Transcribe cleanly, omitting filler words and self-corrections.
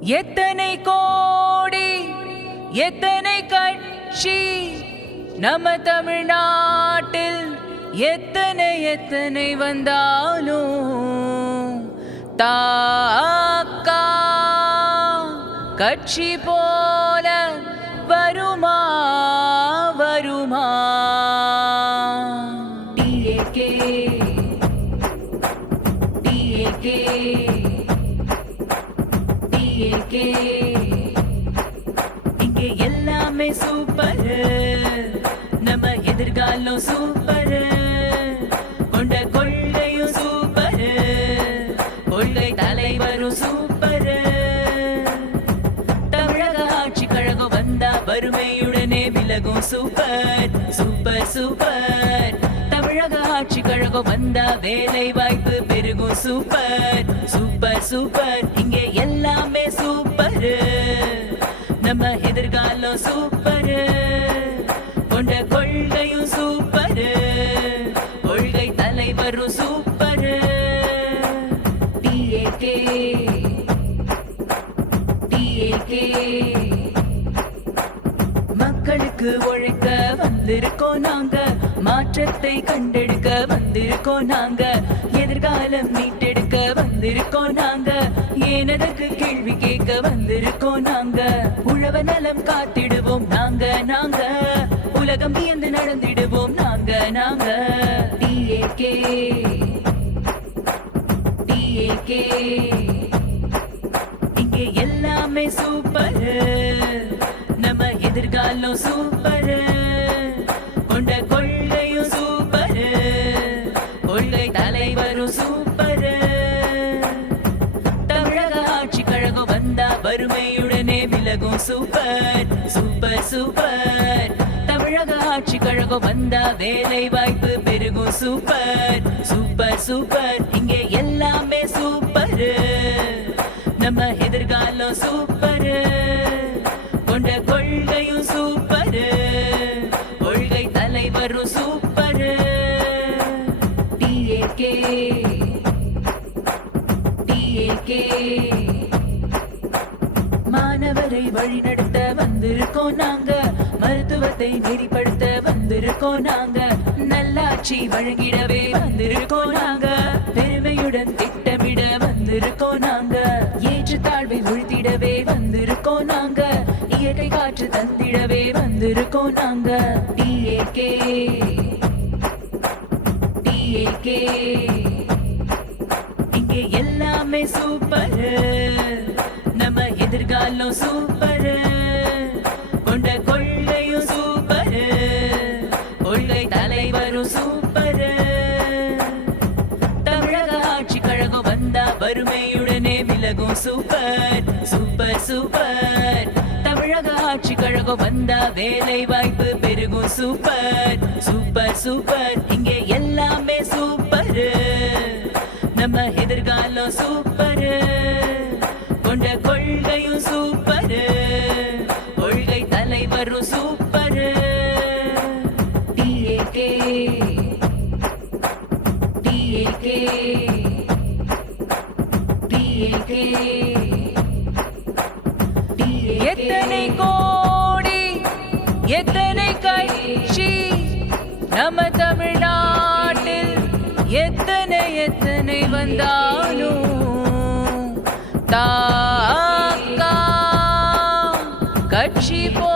எத்தனை கோடி எத்தனை கட்சி நம்ம தமிழ்நாட்டில் எத்தனை எத்தனை வந்தாலும் தாக்கா கட்சி போல வருமா வருமா டிஏகே டிஏகே டிஏகே இங்கே எல்லாமே சூப்பர், நம்ம எதிர்காலம் சூப்பர், கொண்ட கொள்ளையும் சூப்பர், கொள்கை தலைவரும் சூப்பர். தமிழக ஆட்சி கழகம் வந்தா வறுமையுடனே விலகும் சூப்பர் சூப்பர் சூப்பர். தமிழக ஆட்சி கழகம் வந்தா வேலை வாய்ப்பு பெருகும் சூப்பர் சூப்பர் சூப்பர். இங்கே எல்லாமே சூப்பர், நம்ம எதிர்காலம் சூப்பர், கொண்ட கொள்கையும் சூப்பர், கொள்கை தலைவரும் சூப்பர். டிஏகே டிஏகே மக்களுக்கு உழைக்க வந்திருக்கோம் நாங்க, மாற்றத்தை கண்டெடுக்க வந்திருக்கோம் நாங்க, எதிர்காலம் மீட்டெடுக்க வந்திருக்கோம் நாங்க, ஏனதற்கு கேள்வி கேட்க வந்திருக்கோம் நாங்க. உழவ நலம் காத்திடுவோம் நாங்க நாங்க, உலகம் வியந்து நடந்திடுவோம் நாங்க நாங்க. டிஏகே டிஏகே இங்கே எல்லாமே சூப்பர், நம்ம எதிர்காலம் சூப்பர், கொண்ட கொள்கையும் சூப்பர், கொள்கை தலைவரும் சூப்பர். தமிழக ஆட்சி கழகம் வந்தா வறுமையுடனே விலகும் சூப்பர் சூப்பர் சூப்பர். தமிழக ஆட்சி கழகம் வந்தா வேலை வாய்ப்பு பெருகும் சூப்பர் சூப்பர் சூப்பர். இங்கே எல்லாமே சூப்பர், நம்ம எதிர்காலம் சூப்பர், கொண்ட கொள்கையும் சூப்பர், கொள்கை தலைவரும் சூப்பர். டிஏகே டிஏகே மாணவரை வழிநடத்த வந்திருக்கோம் நாங்க, மருத்துவத்தை நெறிப்படுத்த வந்திருக்கோம் நாங்க, நல்லாட்சி வழங்கிடவே வந்திருக்கோம் நாங்க, பெருமையுடன் திட்டமிட வந்திருக்கோம் நாங்க, ஏற்றத்தாழ்வை ஒழித்திடவே வந்திருக்கோம் நாங்க, இயற்கை காற்று தந்திடவே வந்திருக்கோம் நாங்க. டிஏகே டிஏகே இங்கே எல்லாமே சூப்பர், நம்ம எதிர்காலம் சூப்பர், கொண்ட கொள்கையும் சூப்பர், கொள்கை தலைவரும் சூப்பர். தமிழக ஆட்சி கழகம் வந்தா வறுமையுடனே விலகும் சூப்பர் சூப்பர் சூப்பர். தமிழக ஆட்சி கழகம் வந்தா வேலை வாய்ப்பு பெருகும் சூப்பர் சூப்பர் சூப்பர். இங்கே எல்லாமே சூப்பர், நம்ம எதிர்காலம் சூப்பர், கொண்ட கொள்கையும் சூப்பர், கொள்கை தலைவரும் சூப்பர். டிஏகே டிஏகே டிஏகே எத்தனை கோடி எத்தனை கட்சி நம்ம தமிழ்நாட்டில் எத்தனை எத்தனை வந்தாலும் தாக்கா கட்சி போ